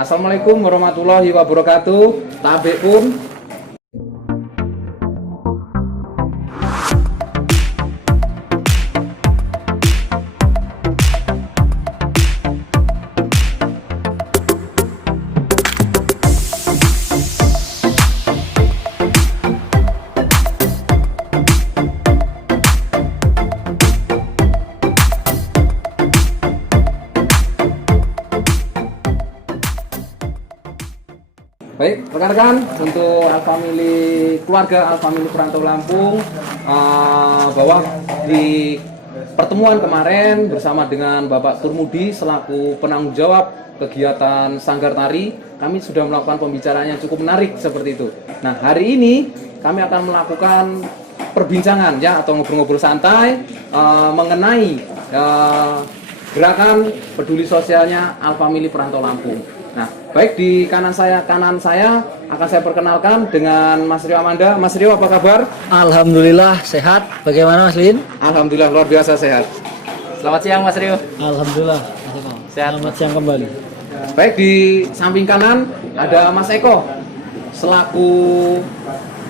Assalamualaikum warahmatullahi wabarakatuh. Tabik pun. Baik, rekan-rekan, untuk keluarga Alfamili Perantau Lampung, bahwa di pertemuan kemarin bersama dengan Bapak Turmudi selaku penanggung jawab kegiatan Sanggar Tari, kami sudah melakukan pembicaraan yang cukup menarik seperti itu. Nah, hari ini kami akan melakukan perbincangan ya atau ngobrol-ngobrol santai mengenai gerakan peduli sosialnya Alfamili Perantau Lampung. Nah, baik di kanan saya akan saya perkenalkan dengan Mas Rio Amanda. Mas Rio, apa kabar? Alhamdulillah sehat. Bagaimana Mas Lin? Alhamdulillah luar biasa sehat. Selamat siang Mas Rio. Alhamdulillah Sehat. Selamat siang kembali. Baik, di samping kanan ada Mas Eko selaku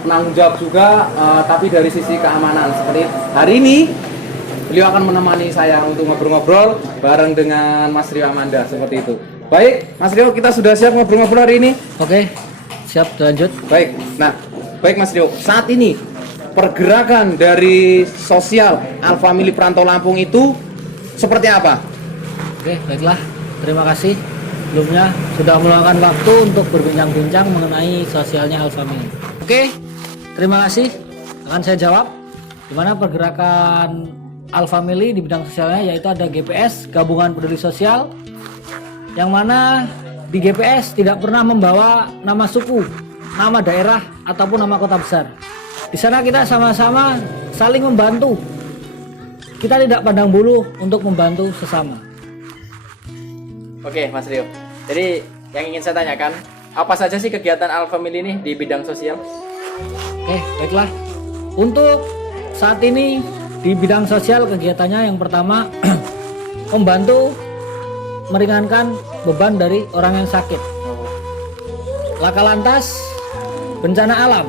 penanggung jawab juga, tapi dari sisi keamanan. Seperti hari ini beliau akan menemani saya untuk ngobrol-ngobrol bareng dengan Mas Rio Amanda seperti itu. Baik, Mas Rio, kita sudah siap ngobrol-ngobrol hari ini? Oke, siap lanjut. Baik, baik Mas Rio, saat ini pergerakan dari sosial Alfamili Perantau Lampung itu seperti apa? Oke, baiklah. Terima kasih sebelumnya sudah meluangkan waktu untuk berbincang-bincang mengenai sosialnya Alfamili. Oke, terima kasih. Akan saya jawab. Di mana pergerakan Alfamili di bidang sosialnya yaitu ada GPS, Gabungan Peduli Sosial, yang mana di GPS tidak pernah membawa nama suku, nama daerah, ataupun nama kota besar. Di sana kita sama-sama saling membantu. Kita tidak pandang bulu untuk membantu sesama. Oke Mas Rio. Jadi yang ingin saya tanyakan, apa saja sih kegiatan Alfamili ini di bidang sosial? Oke, baiklah. Untuk saat ini di bidang sosial kegiatannya yang pertama membantu meringankan beban dari orang yang sakit. Laka lantas, bencana alam,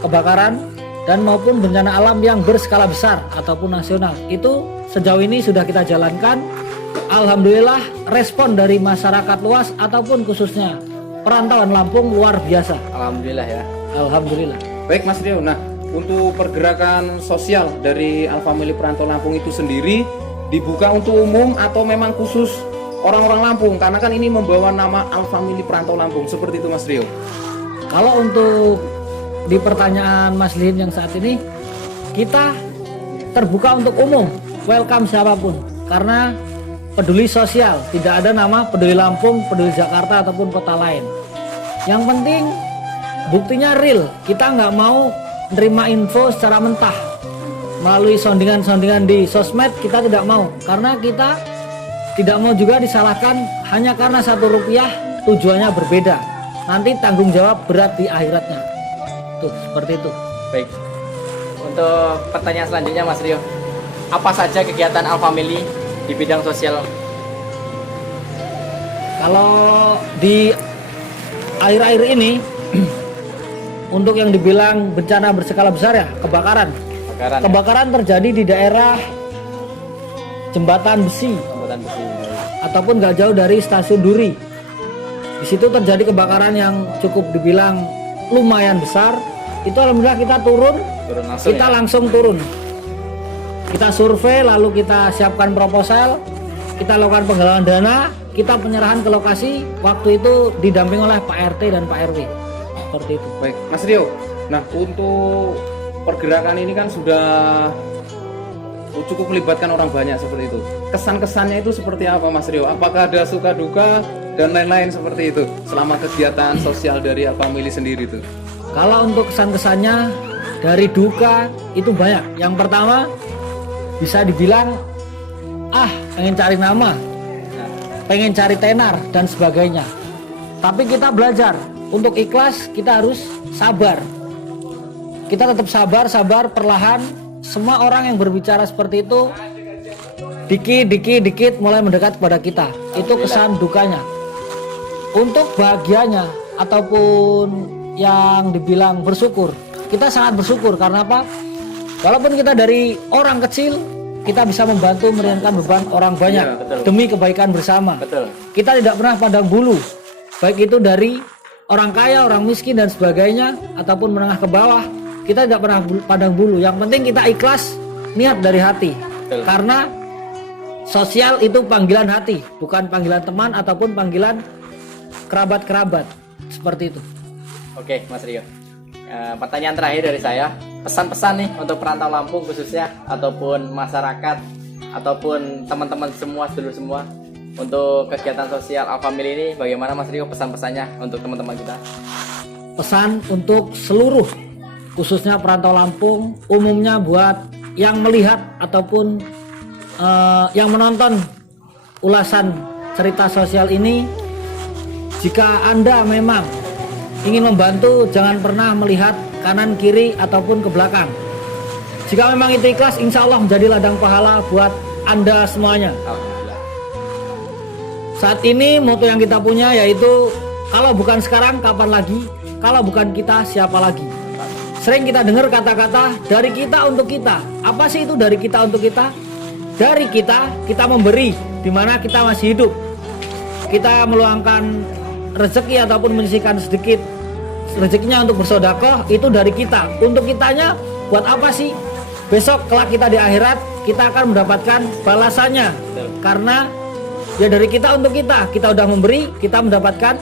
kebakaran, dan maupun bencana alam yang berskala besar ataupun nasional. Itu sejauh ini sudah kita jalankan. Alhamdulillah respon dari masyarakat luas ataupun khususnya perantauan Lampung luar biasa. Alhamdulillah ya. Alhamdulillah. Baik Mas Rio, untuk pergerakan sosial dari Alfamili Perantau Lampung itu sendiri dibuka untuk umum atau memang khusus orang-orang Lampung, karena kan ini membawa nama Alfamili Perantau Lampung, seperti itu Mas Rio? Kalau untuk di pertanyaan Mas Lin yang saat ini, kita terbuka untuk umum, welcome siapapun, karena peduli sosial, tidak ada nama peduli Lampung, peduli Jakarta ataupun kota lain. Yang penting buktinya real, kita nggak mau nerima info secara mentah melalui soundingan-soundingan di sosmed, kita tidak mau, karena kita tidak mau juga disalahkan hanya karena Rp1 tujuannya berbeda. Nanti tanggung jawab berat di akhiratnya. Tuh, seperti itu. Baik. Untuk pertanyaan selanjutnya Mas Rio, apa saja kegiatan Alfamili di bidang sosial? Kalau di akhir-akhir ini untuk yang dibilang bencana berskala besar ya, kebakaran. Kebakaran terjadi di daerah Jembatan Besi ataupun gak jauh dari Stasiun Duri. Di situ terjadi kebakaran yang cukup dibilang lumayan besar. Itu alhamdulillah kita langsung turun. Kita survei, lalu kita siapkan proposal, kita lakukan penggalangan dana, kita penyerahan ke lokasi. Waktu itu didampingi oleh Pak RT dan Pak RW. Seperti itu. Baik, Mas Rio. Untuk pergerakan ini kan sudah cukup melibatkan orang banyak seperti itu. Kesan-kesannya itu seperti apa Mas Rio? Apakah ada suka duka dan lain-lain seperti itu selama kegiatan sosial dari Alfamili sendiri itu? Kalau untuk kesan-kesannya dari duka itu banyak. Yang pertama bisa dibilang pengen cari nama, pengen cari tenar dan sebagainya. Tapi kita belajar untuk ikhlas, kita harus sabar. Kita tetap sabar perlahan. Semua orang yang berbicara seperti itu dikit mulai mendekat kepada kita. Itu kesan dukanya. Untuk bahagianya ataupun yang dibilang bersyukur, kita sangat bersyukur karena apa? Walaupun kita dari orang kecil, kita bisa membantu meringankan beban orang banyak Iya, betul. demi kebaikan bersama. Betul. Kita tidak pernah pandang bulu, baik itu dari orang kaya, orang miskin dan sebagainya, ataupun menengah ke bawah. Kita tidak pernah pandang bulu. Yang penting kita ikhlas, niat dari hati. Betul. Karena sosial itu panggilan hati, bukan panggilan teman ataupun panggilan kerabat-kerabat. Seperti itu. Oke, Mas Rio. Pertanyaan terakhir dari saya, pesan-pesan nih untuk perantau Lampung khususnya, ataupun masyarakat, ataupun teman-teman semua, sedulur semua, untuk kegiatan sosial Alfamily ini, bagaimana Mas Rio pesan-pesannya untuk teman-teman kita? Pesan untuk seluruh, khususnya perantau Lampung, umumnya buat yang melihat ataupun yang menonton ulasan cerita sosial ini, jika Anda memang ingin membantu, jangan pernah melihat kanan kiri ataupun ke belakang. Jika memang itu ikhlas, insya Allah menjadi ladang pahala buat Anda semuanya. Alhamdulillah. Saat ini moto yang kita punya yaitu, kalau bukan sekarang kapan lagi, kalau bukan kita siapa lagi. Sering kita dengar kata-kata dari kita untuk kita. Apa sih itu dari kita untuk kita? Dari kita memberi, dimana kita masih hidup. Kita meluangkan rezeki ataupun menyisihkan sedikit rezekinya untuk bersedekah, itu dari kita. Untuk kitanya buat apa sih? Besok kelak kita di akhirat, kita akan mendapatkan balasannya. Karena ya dari kita untuk kita udah memberi, kita mendapatkan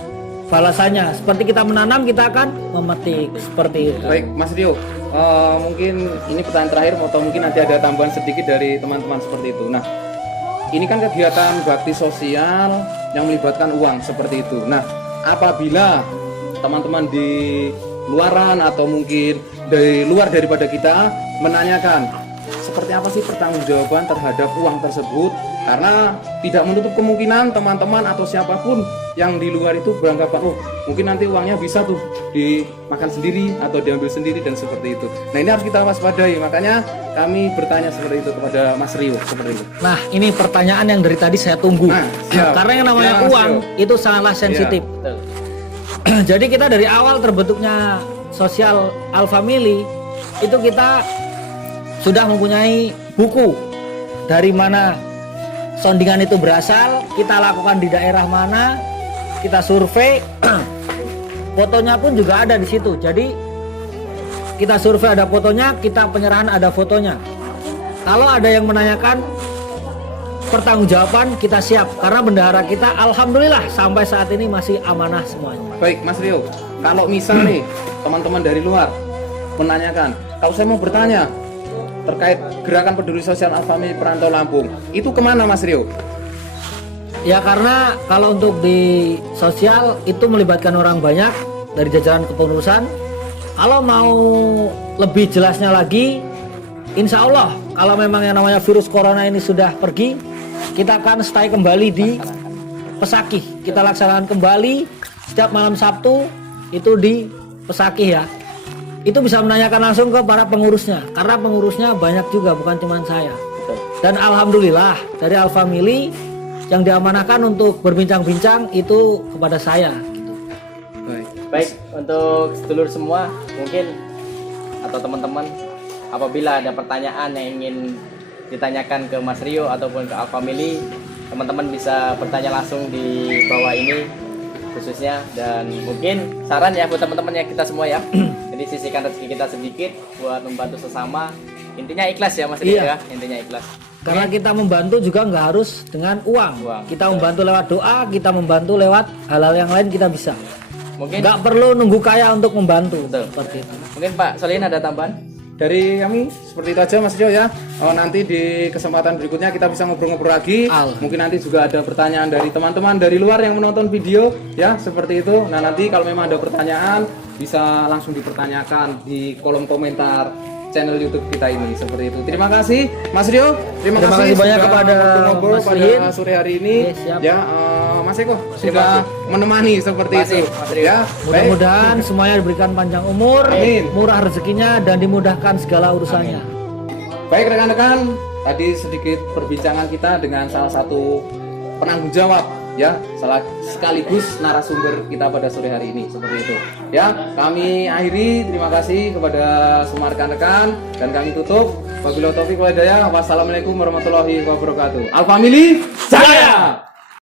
balasannya. Seperti kita menanam, kita akan memetik. Seperti itu. Baik, Mas Rio, mungkin ini pertanyaan terakhir atau mungkin nanti ada tambahan sedikit dari teman-teman seperti itu. Nah, ini kan kegiatan bakti sosial yang melibatkan uang seperti itu. Nah, apabila teman-teman di luaran atau mungkin dari luar daripada kita menanyakan seperti apa sih pertanggungjawaban terhadap uang tersebut, karena tidak menutup kemungkinan teman-teman atau siapapun yang di luar itu beranggapan, oh mungkin nanti uangnya bisa tuh dimakan sendiri atau diambil sendiri dan seperti itu. Nah, ini harus kita waspadai, makanya kami bertanya seperti itu kepada Mas Rio seperti itu. Nah, ini pertanyaan yang dari tadi saya tunggu. Nah, siap. Karena yang namanya Siap, Mas uang Rio. itu sangatlah sensitif. Betul. Jadi kita dari awal terbentuknya sosial Alfamily itu kita sudah mempunyai buku dari mana soundingan itu berasal, kita lakukan di daerah mana, kita survei, fotonya pun juga ada di situ. Jadi kita survei ada fotonya, kita penyerahan ada fotonya. Kalau ada yang menanyakan pertanggungjawaban, kita siap karena bendahara kita alhamdulillah sampai saat ini masih amanah semuanya. Baik, Mas Rio, kalau misal nih teman-teman dari luar menanyakan, kalau saya mau bertanya terkait gerakan peduli sosial Alfamily Perantau Lampung, itu kemana Mas Rio? Ya karena kalau untuk di sosial itu melibatkan orang banyak dari jajaran kepengurusan. Kalau mau lebih jelasnya lagi, insya Allah kalau memang yang namanya virus corona ini sudah pergi, kita akan stay kembali di Pesakih. Kita laksanakan kembali setiap malam Sabtu itu di Pesakih ya. Itu bisa menanyakan langsung ke para pengurusnya, karena pengurusnya banyak juga, bukan cuma saya. Dan alhamdulillah dari Alfamily yang diamanahkan untuk berbincang-bincang itu kepada saya gitu. Baik, untuk sedulur semua mungkin atau teman-teman, apabila ada pertanyaan yang ingin ditanyakan ke Mas Rio ataupun ke Alfamily, teman-teman bisa bertanya langsung di bawah ini khususnya, dan mungkin saran ya buat teman-teman ya kita semua ya. Jadi sisihkan rezeki kita sedikit buat membantu sesama. Intinya ikhlas ya Mas Rio Iya. ya, intinya ikhlas. Karena kita membantu juga nggak harus dengan uang. Kita membantu lewat doa, kita membantu lewat hal-hal yang lain kita bisa. Mungkin Nggak perlu nunggu kaya untuk membantu. Betul. Seperti itu. mungkin Pak Solihin ada tambahan? Dari kami seperti itu aja Mas Rio ya. Nanti di kesempatan berikutnya kita bisa ngobrol-ngobrol lagi. Mungkin nanti juga ada pertanyaan dari teman-teman dari luar yang menonton video ya, seperti itu. Nah, nanti kalau memang ada pertanyaan bisa langsung dipertanyakan di kolom komentar channel YouTube kita ini, seperti itu. Terima kasih Mas Rio. Terima kasih banyak sudah kepada ngobrol Mas pada Lihin. sore hari ini. Oke, siap. Ya, Mas Eko sudah menemani seperti Terima kasih, itu. Mas Rio. Ya, Mudah-mudahan semuanya diberikan panjang umur, Amin. murah rezekinya dan dimudahkan segala urusannya. Baik rekan-rekan, tadi sedikit perbincangan kita dengan salah satu penanggung jawab ya, sekaligus narasumber kita pada sore hari ini seperti itu. Ya, kami akhiri, terima kasih kepada semua rekan-rekan dan kami tutup. Wabillahi taufiq wal hidayah. Wassalamualaikum warahmatullahi wabarakatuh. Al Family Jaya.